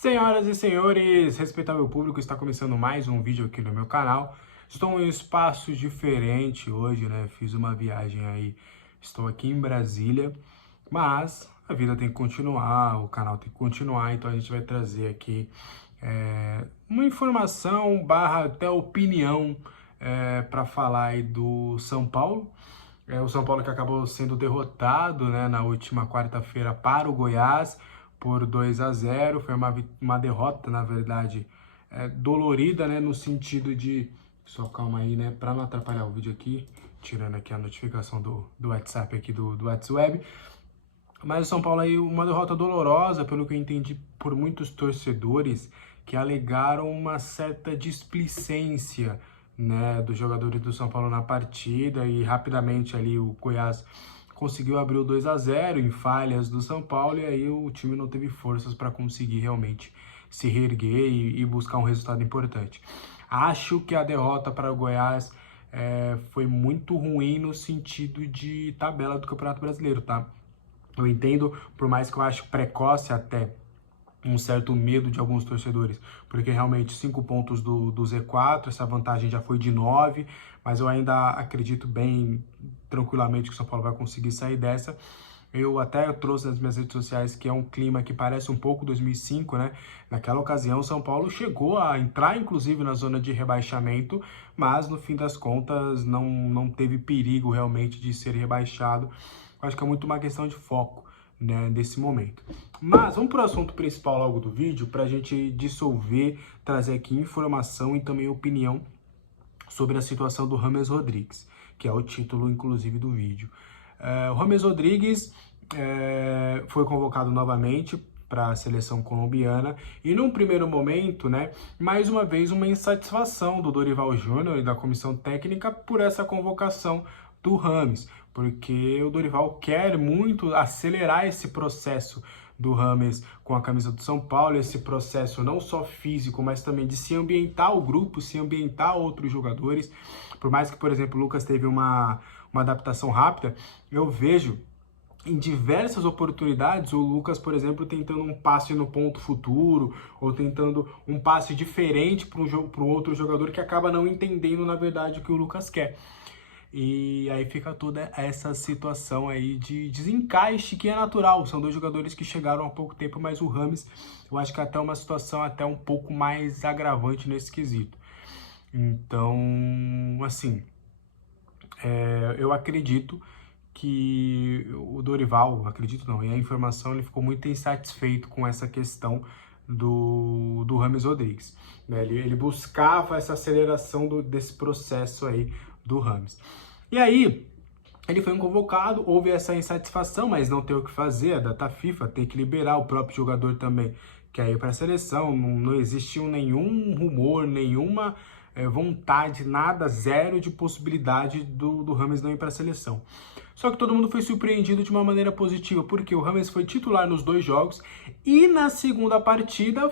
Senhoras e senhores, respeitável público, está começando mais um vídeo aqui no meu canal. Estou em um espaço diferente hoje, né? Fiz uma viagem aí, estou aqui em Brasília, mas a vida tem que continuar, o canal tem que continuar, então a gente vai trazer aqui uma informação barra até opinião para falar aí do São Paulo. O São Paulo que acabou sendo derrotado, né, na última quarta-feira para o Goiás por 2-0. Foi uma derrota, na verdade, dolorida, né, no sentido de... Só calma aí, né, para não atrapalhar o vídeo aqui, tirando aqui a notificação do WhatsApp aqui do WhatsApp. Mas o São Paulo aí, uma derrota dolorosa, pelo que eu entendi, por muitos torcedores que alegaram uma certa displicência, né, dos jogadores do São Paulo na partida, e rapidamente ali o Goiás conseguiu abrir o 2-0 em falhas do São Paulo, e aí o time não teve forças para conseguir realmente se reerguer e buscar um resultado importante. Acho que a derrota para o Goiás foi muito ruim no sentido de tabela do Campeonato Brasileiro, tá? Eu entendo, por mais que eu acho precoce até um certo medo de alguns torcedores, porque realmente 5 pontos do Z4, essa vantagem já foi de 9, mas eu ainda acredito bem tranquilamente que o São Paulo vai conseguir sair dessa. Eu até trouxe nas minhas redes sociais que é um clima que parece um pouco 2005, né? Naquela ocasião, o São Paulo chegou a entrar, inclusive, na zona de rebaixamento, mas no fim das contas não teve perigo realmente de ser rebaixado. Eu acho que é muito uma questão de foco, né, nesse momento. Mas vamos para o assunto principal logo do vídeo, para a gente dissolver, trazer aqui informação e também opinião sobre a situação do James Rodrigues, que é o título, inclusive, do vídeo. O James Rodrigues foi convocado novamente para a seleção colombiana e num primeiro momento, né, mais uma vez uma insatisfação do Dorival Júnior e da comissão técnica por essa convocação do James, porque o Dorival quer muito acelerar esse processo do James com a camisa do São Paulo, esse processo não só físico, mas também de se ambientar o grupo, se ambientar outros jogadores. Por mais que, por exemplo, o Lucas teve uma adaptação rápida, eu vejo em diversas oportunidades o Lucas, por exemplo, tentando um passe no ponto futuro ou tentando um passe diferente para um outro jogador que acaba não entendendo, na verdade, o que o Lucas quer. E aí fica toda essa situação aí de desencaixe que é natural. São dois jogadores que chegaram há pouco tempo, mas o James, eu acho que até uma situação até um pouco mais agravante nesse quesito. Então, assim, eu acredito que o Dorival, acredito não, e a informação, ele ficou muito insatisfeito com essa questão do James Rodrigues, né? Ele buscava essa aceleração desse processo aí do James. E aí, ele foi convocado, houve essa insatisfação, mas não tem o que fazer, a data FIFA tem que liberar, o próprio jogador também quer ir para a seleção, não existiu nenhum rumor, nenhuma vontade, nada, zero de possibilidade do James não ir para a seleção. Só que todo mundo foi surpreendido de uma maneira positiva, porque o James foi titular nos 2 jogos e na segunda partida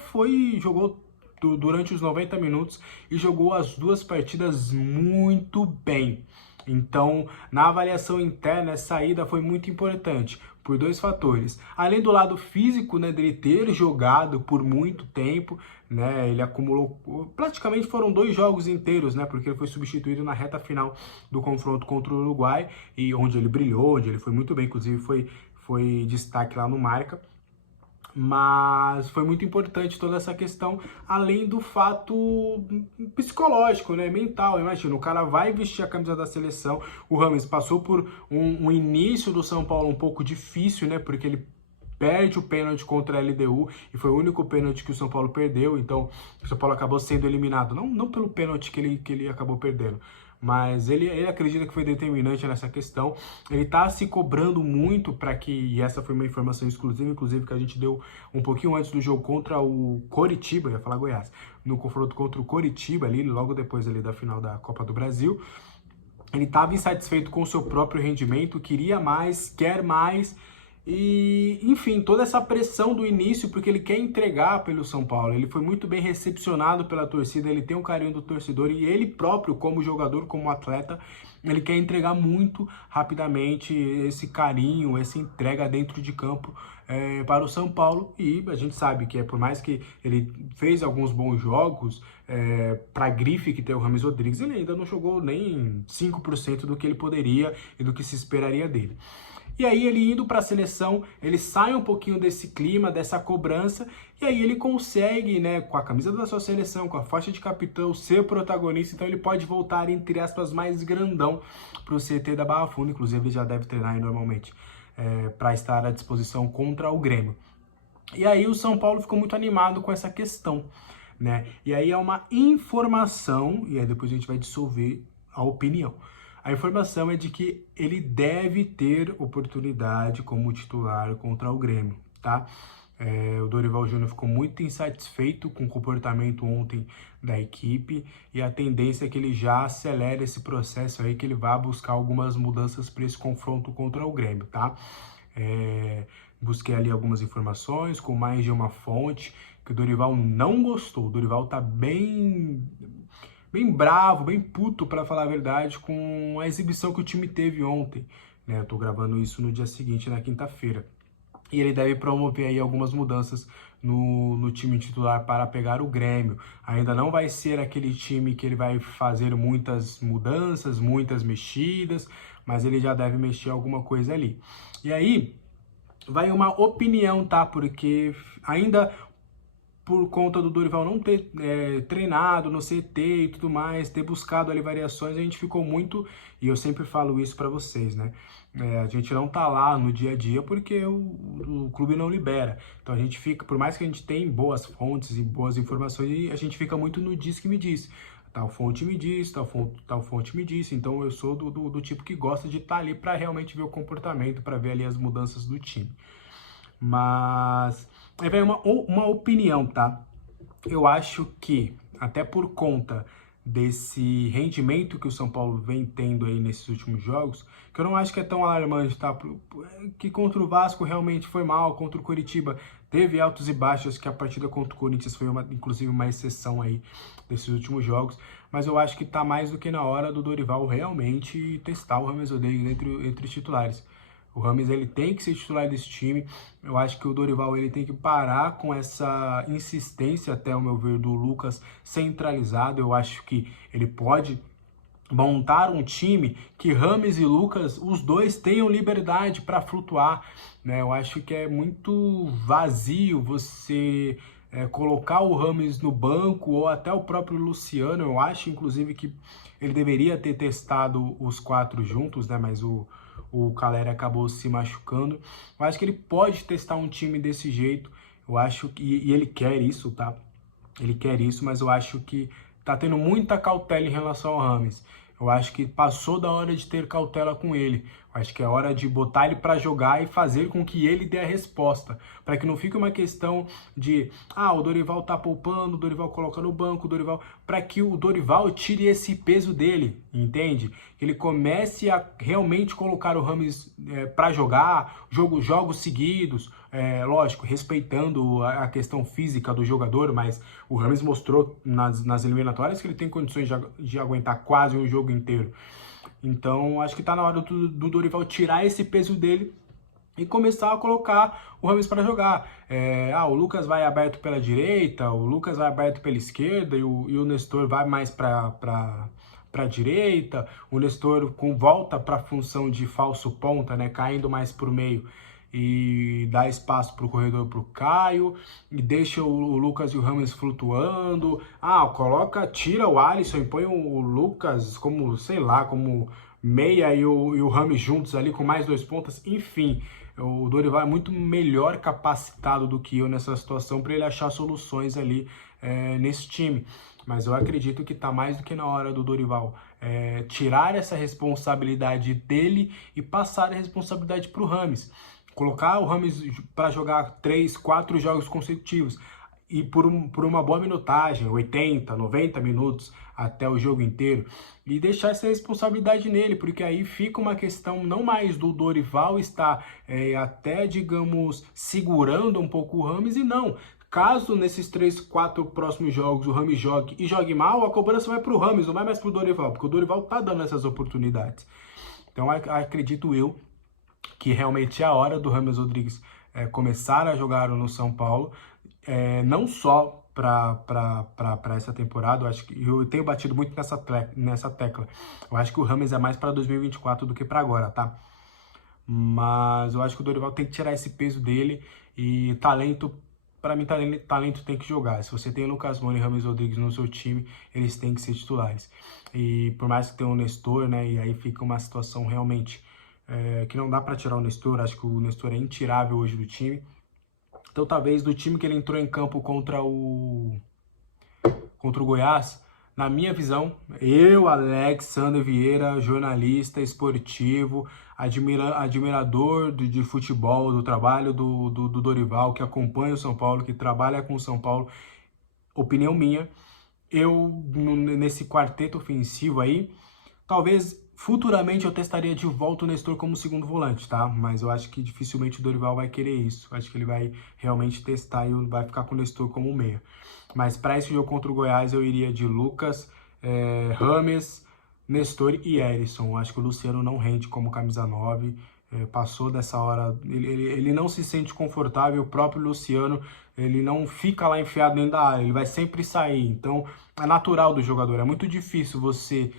jogou durante os 90 minutos e jogou as 2 partidas muito bem. Então, na avaliação interna, essa ida foi muito importante por 2 fatores. Além do lado físico, né, dele ter jogado por muito tempo, né, ele acumulou, praticamente foram 2 jogos inteiros, né, porque ele foi substituído na reta final do confronto contra o Uruguai, e onde ele brilhou, onde ele foi muito bem, inclusive foi destaque lá no Marca. Mas foi muito importante toda essa questão, além do fato psicológico, né, mental. Imagina, o cara vai vestir a camisa da seleção, o James passou por um início do São Paulo um pouco difícil, né, porque ele perde o pênalti contra a LDU, e foi o único pênalti que o São Paulo perdeu, então o São Paulo acabou sendo eliminado, não pelo pênalti que ele acabou perdendo, mas ele acredita que foi determinante nessa questão. Ele está se cobrando muito para que, e essa foi uma informação exclusiva, inclusive, que a gente deu um pouquinho antes do jogo contra o Coritiba, ia falar Goiás, no confronto contra o Coritiba, ali, logo depois ali da final da Copa do Brasil. Ele estava insatisfeito com o seu próprio rendimento, queria mais, quer mais, e, enfim, toda essa pressão do início, porque ele quer entregar pelo São Paulo. Ele foi muito bem recepcionado pela torcida, ele tem um carinho do torcedor, e ele próprio, como jogador, como atleta, ele quer entregar muito rapidamente esse carinho, essa entrega dentro de campo para o São Paulo, e a gente sabe que por mais que ele fez alguns bons jogos, para a grife que tem o James Rodrigues, ele ainda não jogou nem 5% do que ele poderia e do que se esperaria dele. E aí ele indo para a seleção, ele sai um pouquinho desse clima, dessa cobrança, e aí ele consegue, né, com a camisa da sua seleção, com a faixa de capitão, ser protagonista, então ele pode voltar, entre aspas, mais grandão para o CT da Barra Funda, inclusive ele já deve treinar aí normalmente, para estar à disposição contra o Grêmio. E aí o São Paulo ficou muito animado com essa questão, né, e aí é uma informação, e aí depois a gente vai dissolver a opinião. A informação é de que ele deve ter oportunidade como titular contra o Grêmio, tá? O Dorival Júnior ficou muito insatisfeito com o comportamento ontem da equipe e a tendência é que ele já acelere esse processo aí, que ele vá buscar algumas mudanças para esse confronto contra o Grêmio, tá? Busquei ali algumas informações com mais de uma fonte que o Dorival não gostou. O Dorival tá bem bravo, bem puto, para falar a verdade, com a exibição que o time teve ontem, né? Eu tô gravando isso no dia seguinte, na quinta-feira. E ele deve promover aí algumas mudanças no time titular para pegar o Grêmio. Ainda não vai ser aquele time que ele vai fazer muitas mudanças, muitas mexidas, mas ele já deve mexer alguma coisa ali. E aí, vai uma opinião, tá? Porque ainda por conta do Dorival não ter treinado no CT e tudo mais, ter buscado ali variações, a gente ficou muito, e eu sempre falo isso para vocês, né? A gente não tá lá no dia a dia porque o clube não libera. Então a gente fica, por mais que a gente tenha boas fontes e boas informações, a gente fica muito no diz que me diz. Tal fonte me diz, tal fonte me disse. Então eu sou do tipo que gosta de estar ali para realmente ver o comportamento, para ver ali as mudanças do time. Mas aí vem uma opinião, tá? Eu acho que, até por conta desse rendimento que o São Paulo vem tendo aí nesses últimos jogos, que eu não acho que é tão alarmante, tá? Que contra o Vasco realmente foi mal, contra o Coritiba teve altos e baixos, que a partida contra o Corinthians foi inclusive uma exceção aí desses últimos jogos, mas eu acho que tá mais do que na hora do Dorival realmente testar o James Rodrigues entre os titulares. O James, ele tem que ser titular desse time. Eu acho que o Dorival, ele tem que parar com essa insistência, até o meu ver, do Lucas centralizado. Eu acho que ele pode montar um time que James e Lucas, os dois, tenham liberdade para flutuar, né? Eu acho que é muito vazio você colocar o James no banco, ou até o próprio Luciano. Eu acho, inclusive, que ele deveria ter testado os 4 juntos, né? Mas o Calera acabou se machucando. Eu acho que ele pode testar um time desse jeito. Eu acho que, e ele quer isso, tá? Ele quer isso, mas eu acho que tá tendo muita cautela em relação ao James. Eu acho que passou da hora de ter cautela com ele. Eu acho que é hora de botar ele para jogar e fazer com que ele dê a resposta. Para que não fique uma questão de, o Dorival tá poupando, o Dorival coloca no banco, o Dorival... Para que o Dorival tire esse peso dele, entende? Que ele comece a realmente colocar o James para jogar, jogos seguidos, lógico, respeitando a questão física do jogador, mas o James mostrou nas eliminatórias que ele tem condições de aguentar quase um jogo inteiro. Então, acho que tá na hora do Dorival tirar esse peso dele e começar a colocar o James para jogar. O Lucas vai aberto pela direita, o Lucas vai aberto pela esquerda e o Nestor vai mais para a direita, o Nestor volta para a função de falso ponta, né, caindo mais por meio, e dá espaço para o corredor, para o Caio, e deixa o Lucas e o James flutuando. Tira o Alisson e põe o Lucas como, sei lá, como meia e o James juntos ali com mais 2 pontas. Enfim, o Dorival é muito melhor capacitado do que eu nessa situação para ele achar soluções ali nesse time. Mas eu acredito que está mais do que na hora do Dorival tirar essa responsabilidade dele e passar a responsabilidade para o James. Colocar o James para jogar 3, 4 jogos consecutivos e por uma boa minutagem, 80, 90 minutos até o jogo inteiro, e deixar essa responsabilidade nele, porque aí fica uma questão não mais do Dorival estar até, digamos, segurando um pouco o James, e não. Caso nesses 3, 4 próximos jogos o James jogue mal, a cobrança vai para o James, não vai mais para o Dorival, porque o Dorival tá dando essas oportunidades. Então acredito eu que realmente é a hora do James Rodrigues começaram a jogar no São Paulo, não só para essa temporada. Eu acho que eu tenho batido muito nessa tecla. Eu acho que o Rames é mais para 2024 do que para agora, tá? Mas eu acho que o Dorival tem que tirar esse peso dele e talento, para mim, talento tem que jogar. Se você tem Lucas Moura e Rames Rodrigues no seu time, eles têm que ser titulares. E por mais que tenha o Nestor, né, e aí fica uma situação realmente que não dá para tirar o Nestor. Acho que o Nestor é intirável hoje do time. Então talvez do time que ele entrou em campo contra o Goiás, na minha visão, eu, Alexander Vieira, jornalista esportivo, admirador de futebol, do trabalho do Dorival, que acompanha o São Paulo, que trabalha com o São Paulo, opinião minha, nesse quarteto ofensivo aí, talvez futuramente eu testaria de volta o Nestor como segundo volante, tá? Mas eu acho que dificilmente o Dorival vai querer isso. Acho que ele vai realmente testar e vai ficar com o Nestor como meia. Mas para esse jogo contra o Goiás eu iria de Lucas, Rames, Nestor e Erisson. Acho que o Luciano não rende como camisa 9. Passou dessa hora, ele não se sente confortável. O próprio Luciano, ele não fica lá enfiado dentro da área, ele vai sempre sair. Então é natural do jogador, é muito difícil você...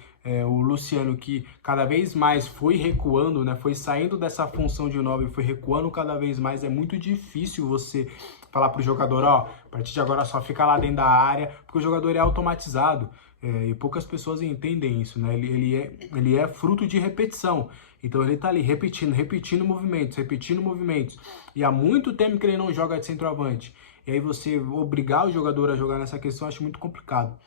o Luciano, que cada vez mais foi recuando, né, foi saindo dessa função de 9 e foi recuando cada vez mais. É muito difícil você falar pro jogador, ó, a partir de agora só fica lá dentro da área, porque o jogador é automatizado, e poucas pessoas entendem isso, né? Ele é fruto de repetição. Então ele tá ali repetindo movimentos, e há muito tempo que ele não joga de centroavante. E aí você obrigar o jogador a jogar nessa questão, eu acho muito complicado.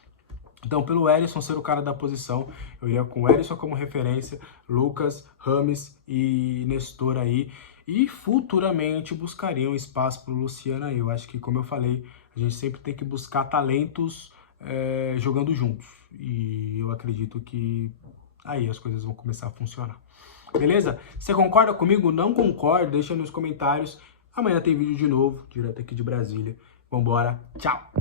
Então, pelo Erisson ser o cara da posição, eu iria com o Erisson como referência, Lucas, Rames e Nestor aí. E futuramente buscaria um espaço para o Luciano aí. Eu acho que, como eu falei, a gente sempre tem que buscar talentos jogando juntos. E eu acredito que aí as coisas vão começar a funcionar. Beleza? Você concorda comigo? Não concorda? Deixa nos comentários. Amanhã tem vídeo de novo, direto aqui de Brasília. Vambora, tchau!